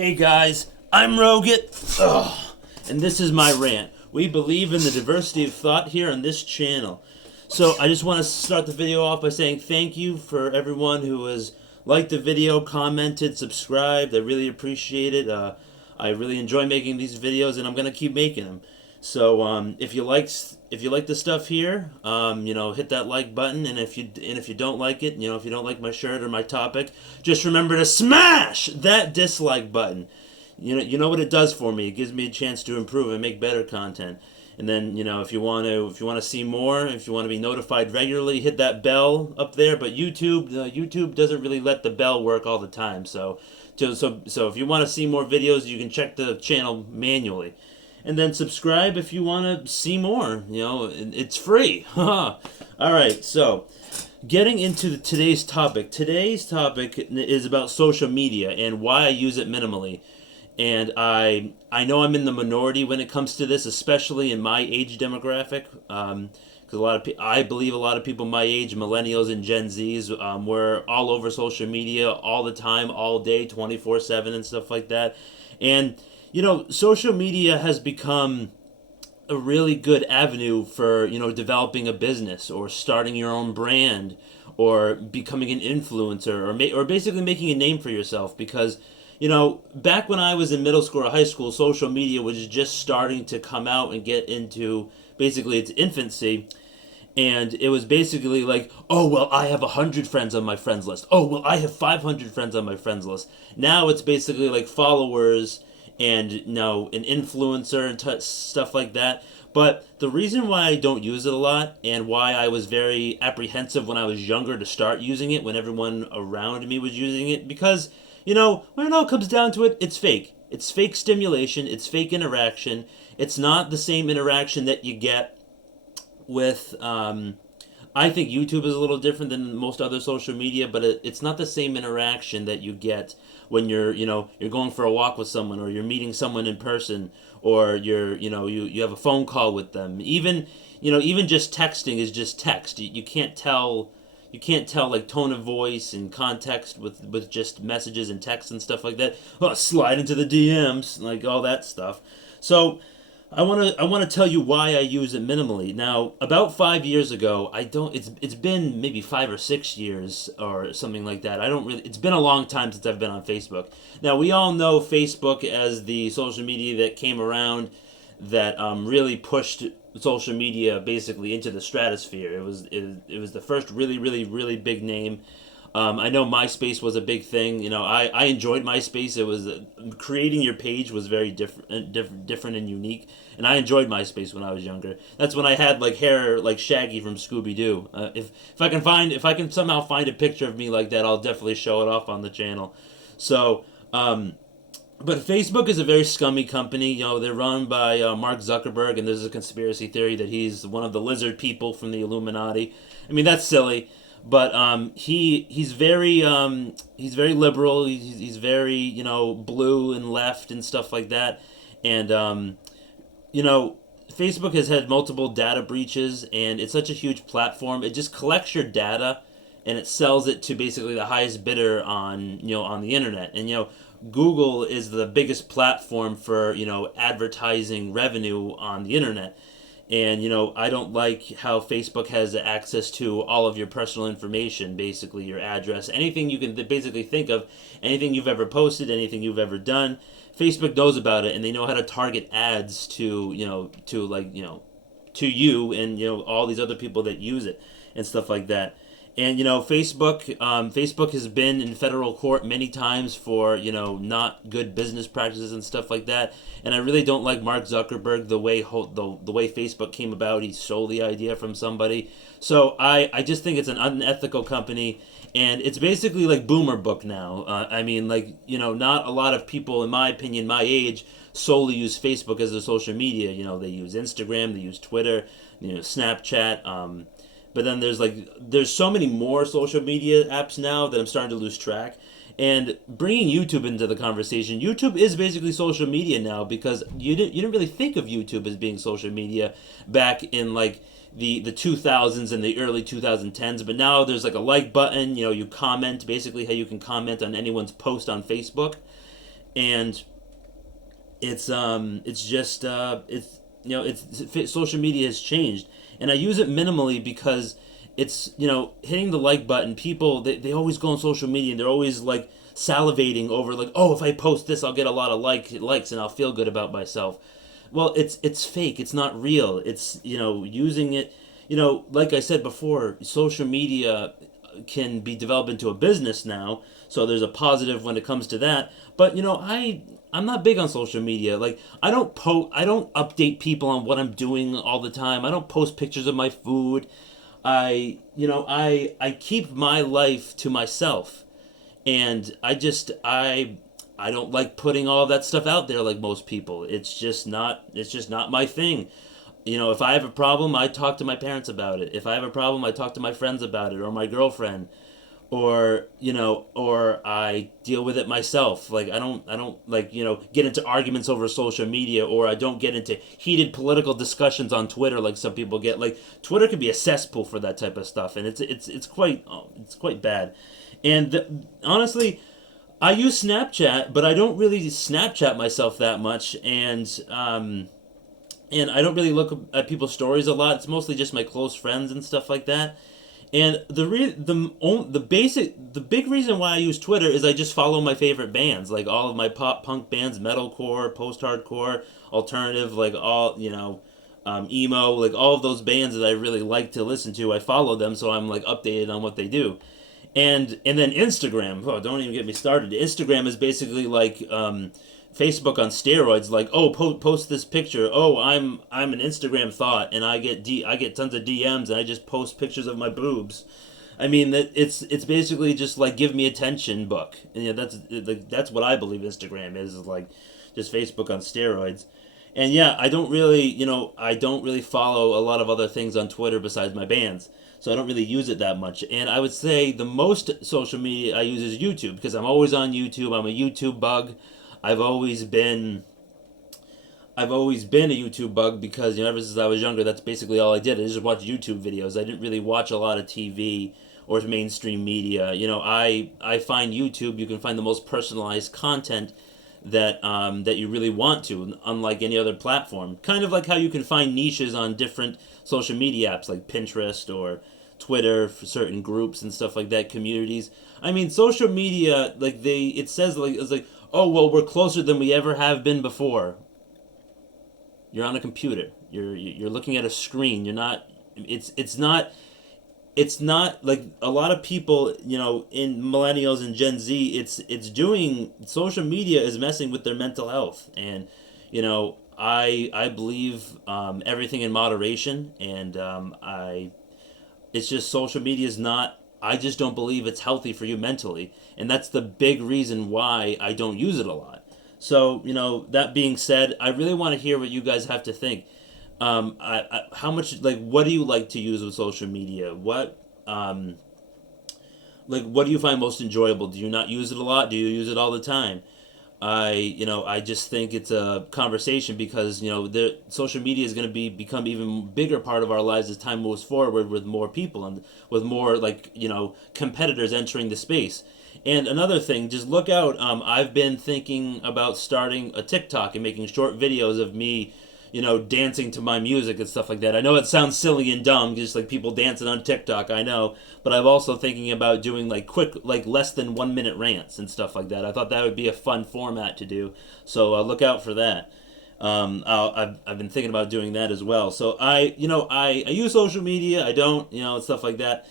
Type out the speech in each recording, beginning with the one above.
Hey guys, I'm Roget, and this is my rant. We believe in the diversity of thought here on this channel. So I just want to start the video off by saying thank you for everyone who has liked the video, commented, subscribed. I really appreciate it. I really enjoy making these videos, and I'm gonna keep making them. So if you like the stuff here, hit that like button, and if you don't like it, if you don't like my shirt or my topic, just remember to smash that dislike button. You know what it does for me. It gives me a chance to improve and make better content. And then if you want to see more, if you want to be notified regularly, hit that bell up there. But YouTube doesn't really let the bell work all the time. So if you want to see more videos, you can check the channel manually. And then subscribe if you want to see more. It's free. All right, so getting into today's topic. Today's topic is about social media and why I use it minimally. And I know I'm in the minority when it comes to this, especially in my age demographic. Because I believe a lot of people my age, millennials and Gen Zs, were all over social media all the time, all day, 24/7 and stuff like that. And social media has become a really good avenue for, developing a business or starting your own brand or becoming an influencer or basically making a name for yourself because, back when I was in middle school or high school, social media was just starting to come out and get into basically its infancy. And it was basically like, oh, well, I have 100 friends on my friends list. Oh, well, I have 500 friends on my friends list. Now it's basically like followers and an influencer and stuff like that. But the reason why I don't use it a lot and why I was very apprehensive when I was younger to start using it when everyone around me was using it, because, when it all comes down to it, it's fake. It's fake stimulation. It's fake interaction. It's not the same interaction that you get with I think YouTube is a little different than most other social media, but it's not the same interaction that you get when you're going for a walk with someone or you're meeting someone in person or you have a phone call with them. Even just texting is just text. You can't tell like tone of voice and context with just messages and text and stuff like that. Oh, slide into the DMs, like all that stuff. So I want to tell you why I use it minimally. Now, about 5 years ago, it's been maybe 5 or 6 years or something like that. It's been a long time since I've been on Facebook. Now, we all know Facebook as the social media that came around that really pushed social media basically into the stratosphere. It was the first really, really, really big name. I know MySpace was a big thing. I enjoyed MySpace. It was creating your page was very different and unique, and I enjoyed MySpace when I was younger. That's when I had like hair like Shaggy from Scooby Doo. If I can somehow find a picture of me like that, I'll definitely show it off on the channel. So, but Facebook is a very scummy company. They're run by Mark Zuckerberg, and there's a conspiracy theory that he's one of the lizard people from the Illuminati. I mean, that's silly. But he's very liberal. He's very blue and left and stuff like that. And Facebook has had multiple data breaches, and it's such a huge platform. It just collects your data, and it sells it to basically the highest bidder on on the internet. And Google is the biggest platform for advertising revenue on the internet. And, I don't like how Facebook has access to all of your personal information, basically your address, anything you can basically think of, anything you've ever posted, anything you've ever done. Facebook knows about it, and they know how to target ads to you and, all these other people that use it and stuff like that. And Facebook has been in federal court many times for not good business practices and stuff like that. And I really don't like Mark Zuckerberg the way Facebook came about. He stole the idea from somebody. So I just think it's an unethical company, and it's basically like Boomer Book now. Not a lot of people, in my opinion, my age, solely use Facebook as a social media. They use Instagram, they use Twitter, Snapchat. But then there's so many more social media apps now that I'm starting to lose track. And bringing YouTube into the conversation, YouTube is basically social media now, because you didn't really think of YouTube as being social media back in like the 2000s and the early 2010s. But now there's like a like button. You comment, basically how you can comment on anyone's post on Facebook. and it's just it's social media has changed, and I use it minimally because it's hitting the like button. People they always go on social media and they're always like salivating over like, oh, if I post this I'll get a lot of likes and I'll feel good about myself. Well, it's fake. It's not real. It's using it. Like I said before, social media can be developed into a business now. So there's a positive when it comes to that. But I'm not big on social media. Like I don't update people on what I'm doing all the time. I don't post pictures of my food. I keep my life to myself. And I don't like putting all that stuff out there like most people. It's just not my thing. If I have a problem, I talk to my parents about it. If I have a problem, I talk to my friends about it or my girlfriend, or I deal with it myself. Like I don't like get into arguments over social media, or I don't get into heated political discussions on Twitter like some people get. Like Twitter could be a cesspool for that type of stuff, and it's quite bad. And honestly, I use Snapchat, but I don't really Snapchat myself that much, and I don't really look at people's stories a lot. It's mostly just my close friends and stuff like that. And the big reason why I use Twitter is I just follow my favorite bands, like all of my pop punk bands, metalcore, post hardcore, alternative, like all emo, like all of those bands that I really like to listen to. I follow them, so I'm like updated on what they do. And then Instagram. Oh, don't even get me started. Instagram is basically like Facebook on steroids. Like, oh, post this picture. Oh, I'm an Instagram thought, and I get tons of DMs, and I just post pictures of my boobs. I mean that it's basically just like give me attention book. And that's what I believe Instagram is like, just Facebook on steroids. And yeah, I don't really follow a lot of other things on Twitter besides my bands. So I don't really use it that much. And I would say the most social media I use is YouTube because I'm always on YouTube. I'm a YouTube bug. I've always been I've always been a YouTube bug because ever since I was younger, that's basically all I did. I just watched YouTube videos. I didn't really watch a lot of TV or mainstream media. I find YouTube. You can find the most personalized content that you really want to, unlike any other platform. Kind of like how you can find niches on different social media apps like Pinterest or Twitter for certain groups and stuff like that, communities. I mean, social media, like it says like it's like, oh well, we're closer than we ever have been before. You're on a computer. You're looking at a screen. You're not. It's not. It's not like a lot of people, in millennials and Gen Z. It's doing social media is messing with their mental health, and I believe everything in moderation, and I it's just social media is not. I just don't believe it's healthy for you mentally, and that's the big reason why I don't use it a lot. So that being said, I really want to hear what you guys have to think. How much what do you like to use with social media? What do you find most enjoyable? Do you not use it a lot? Do you use it all the time? I just think it's a conversation because the social media is going to become even bigger part of our lives as time moves forward with more people and with more competitors entering the space. And another thing, just look out. I've been thinking about starting a TikTok and making short videos of me, dancing to my music and stuff like that. I know it sounds silly and dumb, just like people dancing on TikTok, I know. But I'm also thinking about doing quick, less than 1 minute rants and stuff like that. I thought that would be a fun format to do. So look out for that. I've been thinking about doing that as well. So I use social media. I don't, and stuff like that.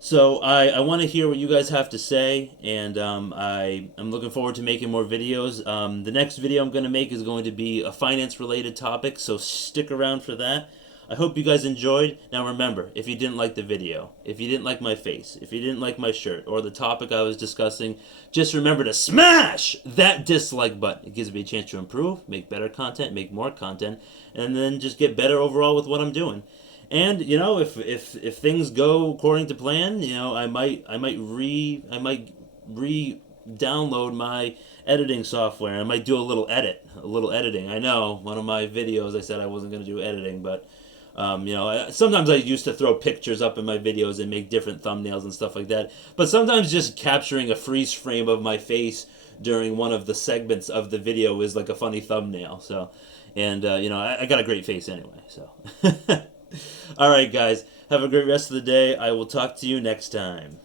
So I want to hear what you guys have to say, and I'm looking forward to making more videos. The next video I'm going to make is going to be a finance-related topic, so stick around for that. I hope you guys enjoyed. Now remember, if you didn't like the video, if you didn't like my face, if you didn't like my shirt, or the topic I was discussing, just remember to smash that dislike button. It gives me a chance to improve, make better content, make more content, and then just get better overall with what I'm doing. And if things go according to plan, I might re-download my editing software. I might do a little editing. I know one of my videos I said I wasn't going to do editing, but sometimes I used to throw pictures up in my videos and make different thumbnails and stuff like that. But sometimes just capturing a freeze frame of my face during one of the segments of the video is like a funny thumbnail. So, and you know, I got a great face anyway. So, all right, guys, have a great rest of the day. I will talk to you next time.